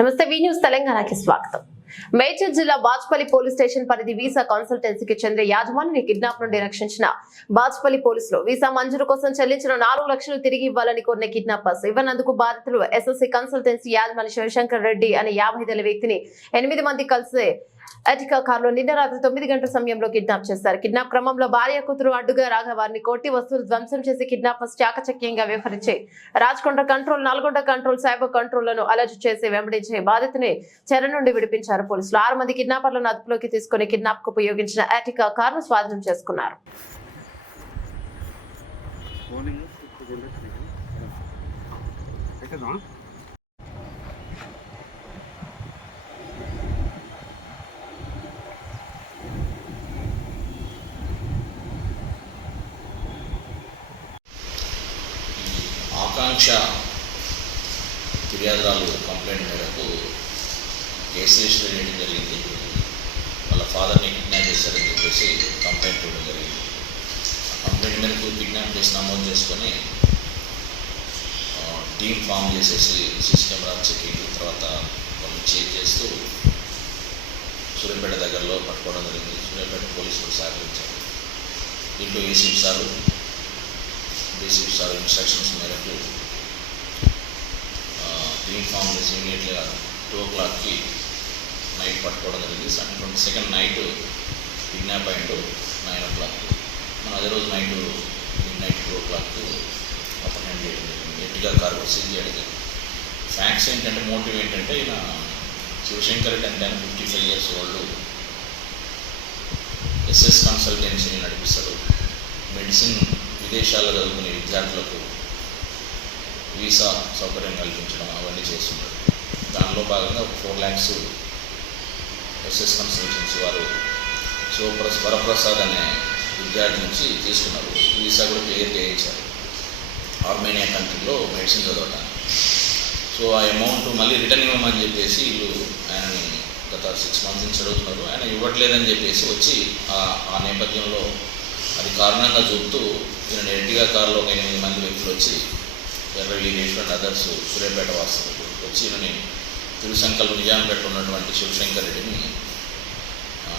నమస్తే వి న్యూస్ తెలంగాణకి స్వాగతం. మేడ్చల్ జిల్లా బాజ్పల్లి పోలీస్ స్టేషన్ పరిధి వీసా కన్సల్టెన్సీకి చెందిన యాజమానిని కిడ్నాప్ నుండి రక్షించిన బాజ్పల్లి పోలీసులు వీసా మంజూరు కోసం చెల్లించిన నాలుగు లక్షలు తిరిగి ఇవ్వాలని కోరిన కిడ్నాపర్స్ ఇవ్వనందుకు బాధితులు ఎస్ఎస్సీ కన్సల్టెన్సీ యాజమాని శివశంకర్ రెడ్డి అనే యాభై వ్యక్తిని ఎనిమిది మంది కలిసి అటికా కారులో నిన్న రాత్రి తొమ్మిది గంటల సమయంలో కిడ్నాప్ చేశారు కిడ్నాప్ క్రమంలో భార్య కూతురు అడ్డుగా రాగా వారిని కొట్టి వస్తువులు ధ్వంసం చేసి కిడ్నాపర్స్ చాకచక్యంగా వ్యవహరించి Rachakonda control Nalgonda control cyber కంట్రోల్లను alert చేసి వెంబడించే బాధితుని చెర నుండి విడిపించారు పోలీసులు ఆరు మంది కిడ్నాపర్లను అదుపులోకి తీసుకుని కిడ్నాప్కు ఉపయోగించిన అటికా కారును స్వాధీనం చేసుకున్నారు మార్నింగ్ ఆకాంక్ష ఫిర్యాదురాలు కంప్లైంట్ మేరకు కేసు రిజిస్టర్ చేయడం జరిగింది. వాళ్ళ ఫాదర్ని కిడ్నాప్ చేశారని చెప్పేసి కంప్లైంట్ ఇవ్వడం జరిగింది. ఆ కంప్లైంట్ మేరకు కిడ్నాప్ చేసి నమోదు చేసుకొని టీమ్ ఫామ్ చేసేసి సీసీ కెమెరా చెక్కింగ్ తర్వాత వాళ్ళు చెక్ చేస్తూ సూర్యాపేట దగ్గరలో పట్టుకోవడం జరిగింది. సూర్యాపేట పోలీసులు సహకరించారు. దీంట్లో ACP sir DCP sir instructions మేరకు టీమ్ ఫామ్ ఇమీడియట్గా టూ ఓ క్లాక్కి నైట్ పట్టుకోవడం జరిగింది. Sunday twenty second night kidnap అయిండు నైన్ ఓ క్లాక్ మనం అదే రోజు night midnight two o'clock appoint చేయడం జరిగింది. ఎట్టిగా కారు సీజ్ చేయడం జరిగింది. ఫ్యాక్ట్స్ ఏంటంటే మోటివ్ ఏంటంటే ఈయన శివశంకర్ రెడ్డి అంటే fifty five years old SS కన్సల్టెన్సీని నడిపిస్తాడు. మెడిసిన్ విదేశాల్లో చదువుకునే విద్యార్థులకు వీసా సౌకర్యం కల్పించడం అవన్నీ చేస్తున్నారు దానిలో భాగంగా ఒక ఫోర్ ల్యాక్స్ ఎస్ఎస్ కన్సల్టెన్సీ వారు శివప్రస్ వరప్రసాద్ అనే విద్యార్థి నుంచి తీసుకున్నారు. వీసా కూడా క్లియర్ చేయించారు ఆర్మేనియా కంట్రీలో మెడిసిన్ చదవడానికి. సో ఆ అమౌంట్ మళ్ళీ రిటర్న్ ఇవ్వమని చెప్పేసి వీళ్ళు ఆయనని గత సిక్స్ మంత్స్ నుంచి అడుగుతున్నారు. ఆయన ఇవ్వట్లేదని చెప్పేసి వచ్చి ఆ- ఆ నేపథ్యంలో అది కారణంగా చూపుతూ ఈయన ఎర్టిగా కారులో ఒక ఎనిమిది మంది వ్యక్తులు వచ్చి ఎర్ర వీరేశ్వర్ అండ్ అదర్స్ సూర్యాపేట వాసులు వచ్చి ఈయనని తిరుసంకల్ నిజాంపేట ఉన్నటువంటి శివశంకర్ రెడ్డిని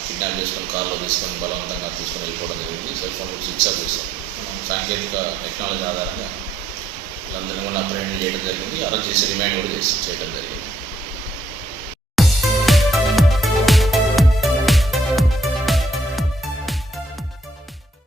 కిడ్నాప్ చేసుకొని కారులో తీసుకొని బలవంతంగా తీసుకొని వెళ్ళిపోవడం జరిగింది. సెల్ ఫోన్ స్విచ్ ఆఫ్ చేశాం. మనం సాంకేతిక టెక్నాలజీ ఆధారంగా వీళ్ళందరినీ కూడా అప్రహెండ్ చేయడం జరిగింది. అరెస్ట్ చేసి రిమైండ్ కూడా చేసి చేయడం జరిగింది.